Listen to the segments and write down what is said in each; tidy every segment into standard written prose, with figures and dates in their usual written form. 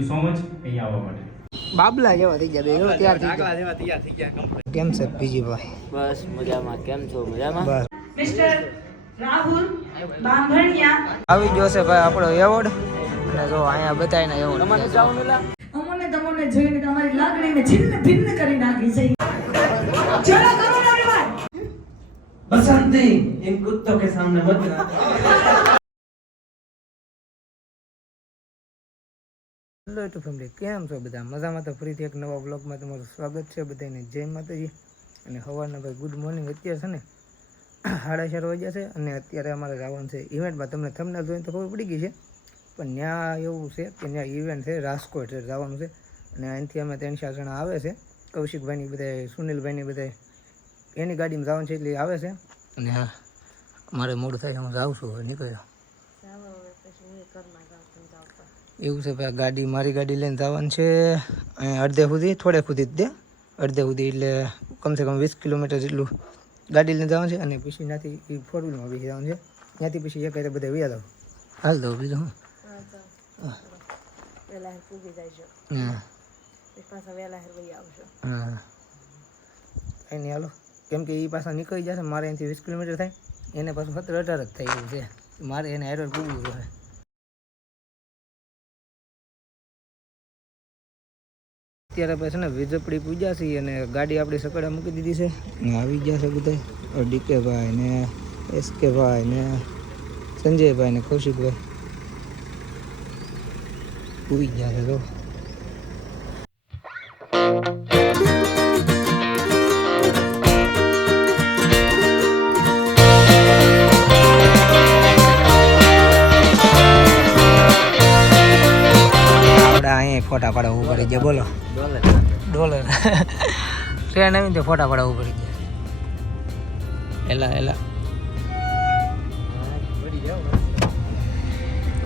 You so much અહીંયા આવવા માટે. બાબલા જેવા થઈ ગયા બે તૈયાર થઈ ગયા. જેવા તૈયાર થઈ ગયા કમ્પ્લીટ. કેમ છે બીજીભાઈ? બસ મજામાં. કેમ છો? મજામાં. બસ મિસ્ટર રાહુલ બાંભણિયા આવી ગયો છે ભાઈ આપણો એવોર્ડ. અને જો અહીંયા બતાવીને એવોર્ડ તમારે જાવ નલા અમને તમને જોઈને તમારી લાગણીને છિન્ન ભિન્ન કરી નાખી છે. ચલો કરો એવરીવન. बसंती इन कुत्तों के सामने मत ना. હેલો ટુ ફેમિલી, કેમ છો બધા? મજામાં? તો ફરીથી એક નવા વ્લોગમાં તમારું સ્વાગત છે બધાને. જય માતાજી. અને સવારના ભાઈ ગુડ મોર્નિંગ. અત્યારે છે ને 4:30 વાગ્યા છે અને અત્યારે અમારે જવાનું છે ઇવેન્ટમાં. તમને થંબનેલ જોઈને તો ખબર પડી ગઈ છે, પણ ત્યાં એવું છે કે ત્યાં ઇવેન્ટ છે, રાજકોટ જવાનું છે. અને અહીંથી અમે 3-4 જણા આવે છે. કૌશિકભાઈની બધા, સુનિલભાઈની બધા એની ગાડીમાં જવાનું છે એટલે આવે છે. અને મારે મોડું થાય હું જાઉં છું, હવે નીકળ્યો એવું છે ભાઈ. ગાડી મારી ગાડી લઈને જવાનું છે અહીંયા અડધે સુધી, થોડે સુધી જ દે અડધે સુધી, એટલે કમસે કમ 20 કિલોમીટર જેટલું ગાડી લઈને જવાનું છે. અને પછી ત્યાંથી એ 4 વ્હીલમાં બેસી જવાનું છે. ત્યાંથી પછી એક હારે બધા વ્યા જાવ. હાલ દો બીજું હું હા કંઈ નહીં હાલો. કેમ કે એ પાછા નીકળી જશે, મારે અહીંથી 20 કિલોમીટર થાય, એને પાછું 17-18 જ થઈ ગયું છે. મારે એને એરર પૂગવું જોઈએ. અત્યારે પછી છે ને વીજપડી પૂજા છે અને ગાડી આપણી સકડા મૂકી દીધી છે. આવી ગયા છે બધા ડીકે ભાઈ ને એસકે ભાઈ ને સંજયભાઈ ને કૌશિકભાઈ પૂરી ગયા છે. તો અહીંયા ફોટા પાડવું પડી ગયા. બોલો ડોલર ટ્રેન આવી તો ફોટા પાડવું પડી ગયા. એલા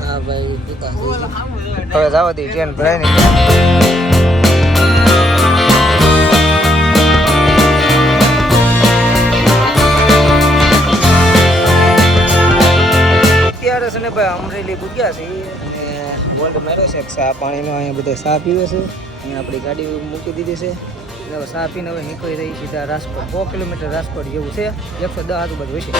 હા ભાઈ હવે જવા દઈ, ટ્રેન ભરાય ને. અત્યારે છે ને ભાઈ અમરેલી પૂગ્યા છે અને બોલ્ડ માર્યો છે. ચા પાણીનો અહીંયા બધા ચા પીવે છે. અહીંયા આપણી ગાડી મૂકી દીધી છે. હવે ચા પીને હવે નીકળી રહી સીધા રાજકોટ. 100 કિલોમીટર રાજકોટ જેવું છે, 110 આજુબાજુ હશે.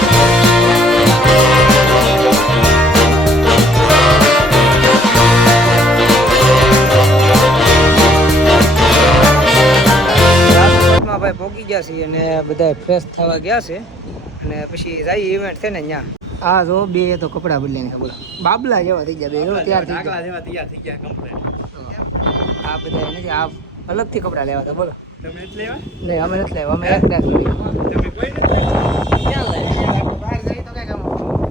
રાજકોટમાં ભાઈ પહોંચી ગયા છીએ અને બધા ફ્રેશ થવા ગયા છે અને પછી જાય ઇવેન્ટ છે ને ત્યાં. આ જો બે તો કપડાં બદલાઈને બોલો બાબલા જેવા થઈ ગયા બે તૈયાર થઈ ગયા. જેવા તૈયાર થઈ ગયા કમ્પ્લીટ. આ બધા નથી, આ અલગથી કપડાં લેવા હતા. બોલો તમે નથી લેવા? નહીં અમે નથી લેવા, અમે એક રાત લઈએ. તમે કોઈ નથી લેવા? ક્યાં લાવ્યા? બહાર જઈએ તો કઈ કામ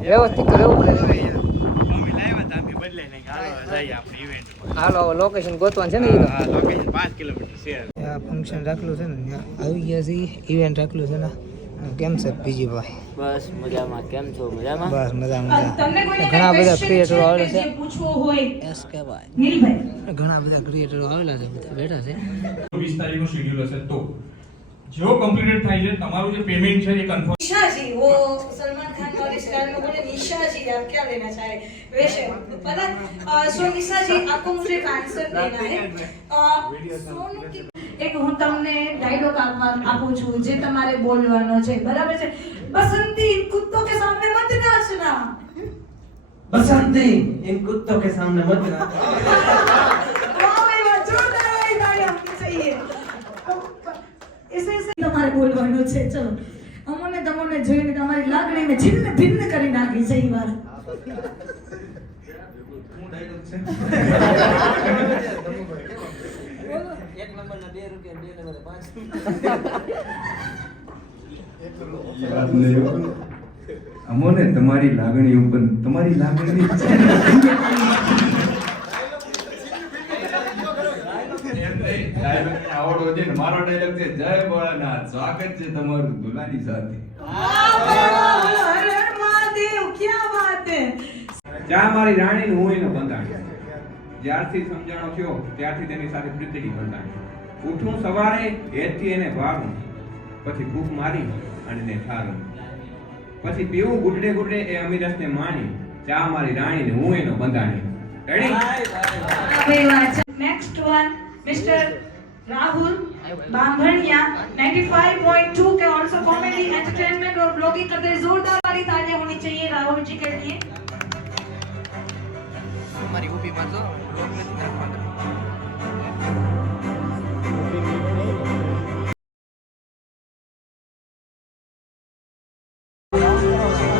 વ્યવસ્થિત રહેવું પડે. અમે લાવ્યા હતા, અમે બદલાઈ નહીં. હાલો જઈએ આપણે ઇવેન્ટમાં. હાલો લોકેશન ગોતવાનું છે ને. હા લોકેશન 5 કિલોમીટર છે. આ ફંક્શન રાખલું છે ને, ત્યાં આવી ગયા છે. ઇવેન્ટ રાખલું છે ને. કેમ છે બીજીભાઈ? બસ મજામાં. કેમ છો? મજામાં. બસ મજા. તમને કોઈને ઘણા બધા ક્રિએટરો આવેલા છે. જે પૂછવું હોય એસકે ભાઈ નીલભાઈ ઘણા બધા ક્રિએટરો આવેલા છે, બધા બેઠા છે. 20 તારીખનો શેડ્યુલ હશે તો જો કમ્પ્લીટેડ થાય છે તમારું જે પેમેન્ટ છે એ કન્ફર્મ. निशा जी वो सलमान खान वाली स्टाइल में बोले निशा जी आप क्या लेना चाहे वैसे पता सो निशा जी आपको मुझे एक आंसर देना है सोनू की एक હું તમને ડાયલોગ આપું છું જે તમારે બોલવાનો છે, બરાબર છે? बसंती कुत्तों के सामने मत नाचना. बसंती इन कुत्तों के सामने मत ना. वाह भाई वाह, जोरदार वाली ताली आपकी चाहिए. ऐसे તમારે બોલવાનો છે. ચલો અમને તમને જોઈને તમારી લાગણીને છિન્ન ભિન્ન કરી નાખી છે. એ વાર હું ડાયલોગ છે એક નંબરના 2 રૂપિયા, 2 નંબરના 5. અમોને તમારી લાગણી ઉપર તમારી લાગણી આવડો છે ને. મારો ડાયલોગ છે જય ભોળાનાથ, સ્વાગત છે તમારું દુલાની સાથે. હર હર મહાદેવ, ક્યા બાત હે. જ્યાં મારી રાણી હું એને બંધાણી. જ્યારથી સમજાણો થયો ત્યારથી તેની સાથે પ્રીતિની બંધાણી. ઉઠું સવારે હેતથી એને ભાગું, પછી ભૂખ મારી અને ને ઠારું, પછી પીવું ગુડડે ગુડડે એ અમીરસને માણી. ચા મારી રાણીને હું એનો બંધાણી. રેડી? બે વાત છે. next one, Mr. Rahul Bambhania, 95.2 के also comedy, entertainment और blogging करते हैं. जोरदार वाली तालियां होनी चाहिए राहुल जी के लिए. हमारी ऊपी में तो लोग नहीं रखवाना.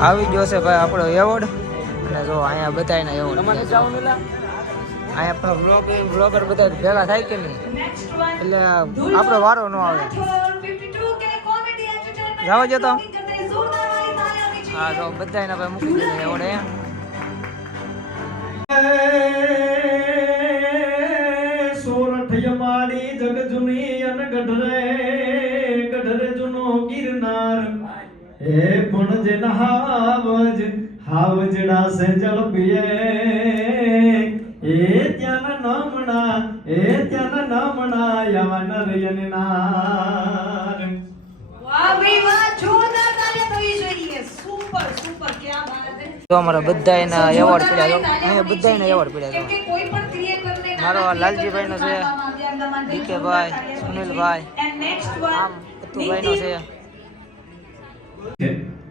આવી ગયો છે ભાઈ આપણો એવોર્ડ અને જો અહીંયા બધાયના એવોર્ડ અહીંયા પણ બ્લોગર બધા ભેગા થાય કે નહીં Next one, એટલે આપણો વારો ન આવે. Rathore, 52 के comedy, entertainment જાવા और જો તો. blogging करते हैं. जोरदार वाली तालियां होनी चाहिए. હા તો બધાયના ભાઈ મૂકી દીધા એવોર્ડ અહીંયા. સોરઠ મારી જગ જુની અન ગઢરે જુનો ગિરનાર એ પણ જે હાવજડા સે જળ પીએ એ ત્યાંના નામણા યવા નરયન નાર. વાહ ભાઈ વાહ, જોરદાર તાલિયાં થવી જોઈએ. સુપર સુપર, क्या बात है. તો અમારા બધાયના એવોર્ડ પડ્યા છે અહીંયા બધાયના એવોર્ડ પડ્યા કેમ છે. કે કોઈ પણ ક્રિએટરને મારો આ લાલજીભાઈનો છે, DK ભાઈ, સુનિલભાઈ, and next one, આમ પતુભાઈનો છે.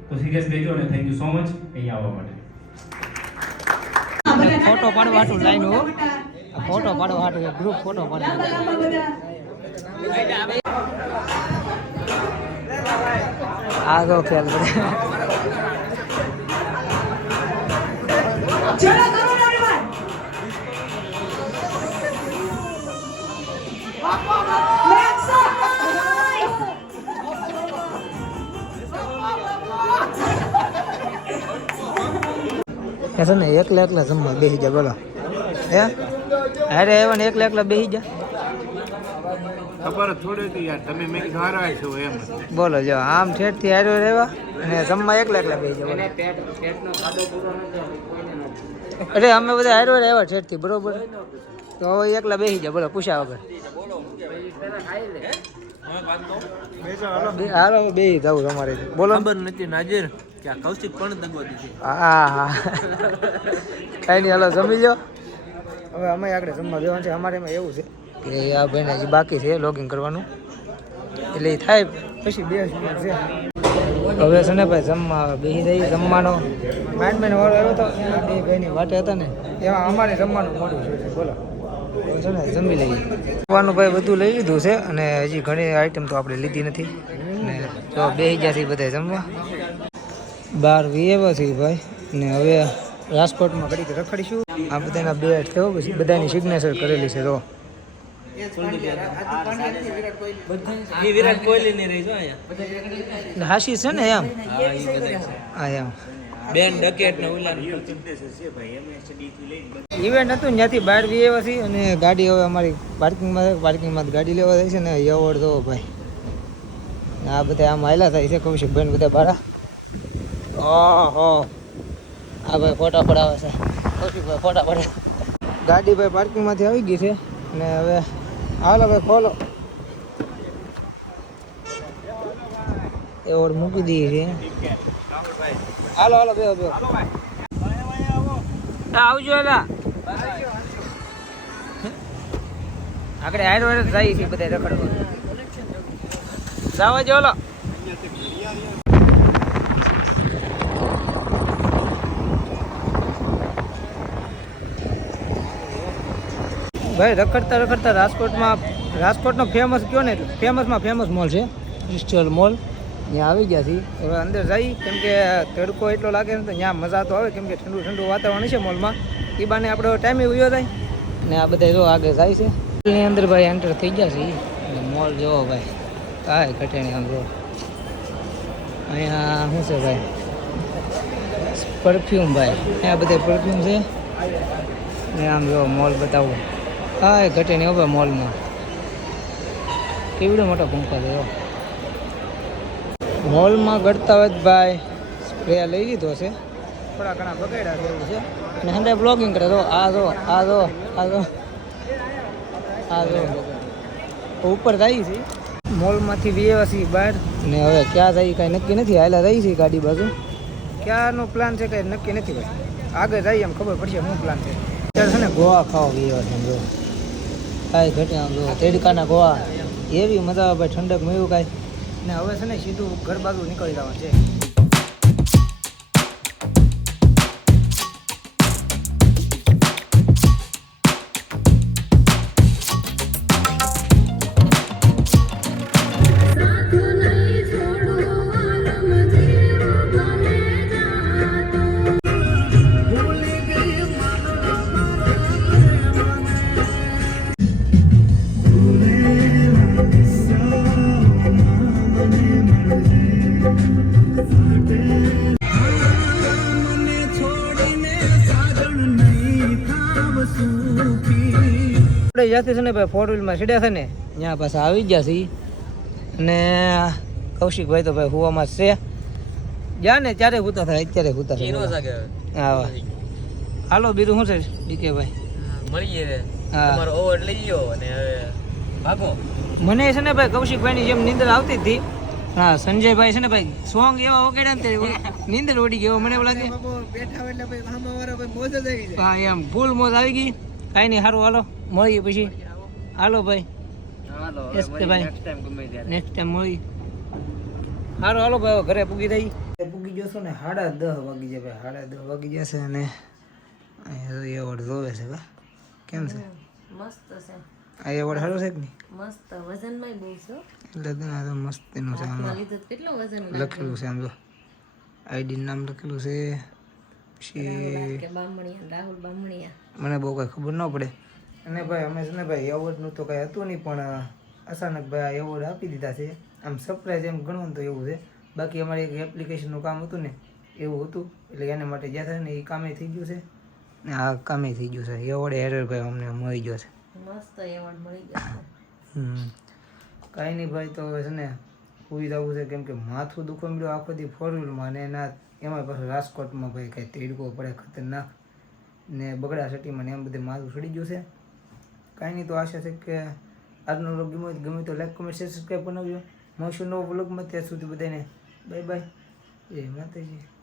તો સિરિયસ લેજો અને થેન્ક યુ સો મચ અહીંયા આવવા માટે. ફોટો પાડવા હાટું લાઈન હો. આ ફોટો પાડવા હાટું ગ્રુપ ફોટો પાડવા. આ તો ખ્યાલ બધા. ચલો કરો everyone. Let's go. કે છે ને એકલા એકલા જમવા બેસી જા બોલો હે અરે એવા ને એકલા બેસી જા ખબર થોડી હતી યાર, તમે મેં કીધું હારા છો એમ. બોલો જો આમ ઠેઠથી હાર્યો રહેવા અને જમવા એકલા બેસી જા બોલો. અરે અમે બધા હાર્યો રહેવા ઠેઠથી બરોબર તો હવે એકલા બેસી જા બોલો પૂછ્યા વગર. હાલો બેસી જવું તમારે બોલો. ખબર નથી નાજીર કે આ કૌશિક પણ દગો દીધી. હા હા કાંઈ નહીં હાલો જમી લો. હવે અમે આગળ જમવા બેવાનું છે. અમારે એમાં એવું છે કે આ ભાઈને હજી બાકી છે લોગિંગ કરવાનું એટલે એ થાય પછી બે છે. હવે છે ને ભાઈ જમવા બેસી જઈએ. જમવાનો માઇન્ડમેન વાળો આવ્યો હતો આ બે ભાઈની વાટે હતા ને એમાં અમારે જમવાનું મોડું છે બોલો. હવે છે ને જમી લઈએ. જમવાનું ભાઈ બધું લઈ લીધું છે અને હજી ઘણી આઈટમ તો આપણે લીધી નથી ને તો બેસી ગયા છે બધા જમવા. બહાર વીએવા છે ભાઈ ને હવે રાજકોટમાં ઘડીક રખડીશું. આ બધાના બેટ થયો પછી બધાની સિગ્નેચર કરેલી છે તો વિરાટ કોહલી ની રહી છો અહીંયા. હાશી છે ને એમ હા એમ બેન ડકેટ ને ઉલા ઇવેન્ટ હતું ત્યાંથી બહાર વીએવા છે અને ગાડી હવે અમારી પાર્કિંગમાં ગાડી લેવા જાય છે ને એવોર્ડ દો ભાઈ. આ બધા આમ હાયલા થાય છે કૌશિકભાઈ બધા બારા. ઓહો આ ભાઈ ફોટા પડાવે છે કૌશિકભાઈ ફોટા પડે. ગાડી ભાઈ પાર્કિંગમાંથી આવી ગઈ છે અને હવે હાલો ભાઈ ખોલો. એવોર્ડ મૂકી દઈએ છીએ. હાલો હાલો બે બે આવજો એલા આગળ હારો જાય છે બધા રખડવા જવા જો લો. ભાઈ રખડતા રખડતા રાજકોટનો ફેમસ કયો ને ફેમસમાં ફેમસ મોલ છે ક્રિસ્ટલ મોલ. ત્યાં આવી ગયા છીએ. હવે અંદર જઈ કેમ કે તડકો એટલો લાગે ને તો ત્યાં મજા તો આવે કેમ કે ઠંડુ ઠંડુ વાતાવરણ છે મોલમાં. એ બાને આપણો ટાઈમે ઉયો થાય ને આ બધા જો આગળ જાય છે. મોલની અંદર ભાઈ એન્ટર થઈ ગયા છે અને મોલ જોવો ભાઈ કાંઈ ઘટે નહીં. આમ જો અહીંયા શું છે ભાઈ પરફ્યુમ ભાઈ અહીંયા બધા પરફ્યુમ છે ને આમ જો મોલ બતાવું કાંઈ ઘટે નહીં ભાઈ મોલમાં. કેવડો મોટો પંખો છે મોલમાં ગળતા હોય ભાઈ સ્પ્રે લઈ લીધો છે થોડા ઘણા બગાડ્યા છે એવું છે અને હંડે બ્લોગિંગ કરે તો આ જો ઉપર જાય છે. મોલમાંથી વ્યવસી બહાર ને હવે ક્યાં જાય કાંઈ નક્કી નથી. હાલા રહી છે ગાડી બાજુ ક્યાંનો પ્લાન છે કાંઈ નક્કી નથી ભાઈ. આગળ જઈએ એમ ખબર પડશે શું પ્લાન છે. અત્યારે છે ને ગોવા ખાવા ગયો છે જો કાંઈ ઘટે આમ જો તેડકાના ગોવા એવી મજા આવે ભાઈ, ઠંડક મળ્યું કાંઈ. ને હવે છે ને સીધું ઘર બાજુ નીકળી જવાનું છે. આપણે જ્યાંથી છે ને ભાઈ 4 વ્હીલમાં સીડ્યા છે ને ત્યાં પાછા આવી ગયા છે. અને કૌશિકભાઈ તો ભાઈ હુવામાં જ છે. જ્યાં ને ત્યારે હુતા થાય, અત્યારે હુતા થાય. હા હાલો બીજું શું છે ડીકે ભાઈ? મળીએ હા તમારો ઓવર લઈ લ્યો અને હવે ભાગો. મને છે ને ભાઈ કૌશિકભાઈની જેમ નીંદર આવતી જ હતી. હા સંજયભાઈ છે ને ભાઈ સોંગ એવા વગાડ્યા ને તે નીંદર ઉડી ગયો મને એવું લાગે. હા એમ ફૂલ મોજ આવી ગઈ. કાંઈ નહીં, સારું હાલો મળીએ પછી. હાલો ભાઈ, નેક્સ્ટ ટાઈમ મળી. સારું હાલો ભાઈ, ઘરે પૂગી થઈ. પૂગી જશો ને 10:30 વાગી જાય ભાઈ, 10:30 વાગી જશે. અને અહીંયા એવોર્ડ જોવે છે ભાઈ. કેમ છે? મસ્ત છે. આ એવોર્ડ સારું છે કે નહીં? મસ્ત વજનમાં બહુ છે. એટલે આ તો મસ્તીનું છે. આમાં લીધું કેટલું વજન લખેલું છે આમ જો, આઈડી નામ લખેલું છે. પછી રાહુલ બામણિયા. મને બહુ કાંઈ ખબર ન પડે. અને ભાઈ અમે છે ને ભાઈ એવોર્ડનું તો કાંઈ હતું નહીં, પણ અચાનક ભાઈ આ એવોર્ડ આપી દીધા છે. આમ સરપ્રાઈઝ એમ ગણવું ને તો એવું છે. બાકી અમારે એક એપ્લિકેશનનું કામ હતું ને એવું હતું, એટલે એના માટે જ્યાં થાય ને એ કામે થઈ ગયું છે ને આ કામે થઈ ગયું છે. એવોર્ડ હેરર ભાઈ અમને મળી ગયો છે. મસ્ત એવોર્ડ મળી ગયો. કાંઈ નહીં ભાઈ, તો હવે છે ને સુઈ જવું છે, કેમ કે માથું દુખવા મળ્યું આખો દી 4 વ્હીલમાં. અને એના એમાં પાછું રાજકોટમાં ભાઈ કાંઈ તેડકો પડે ખતરનાક, ને બગડા સટીમાં ને એમ બધે માથું સડી ગયું છે. કાંઈ નહીં, તો આશા છે કે આજનો વ્લોગ ગમે તો લાઈક કમેન્ટ શેર સબસ્ક્રાઈબ બનાવજો. મળશું નવો વ્લોગમાં. ત્યાં સુધી બધાને બાય બાય, જય માતાજી.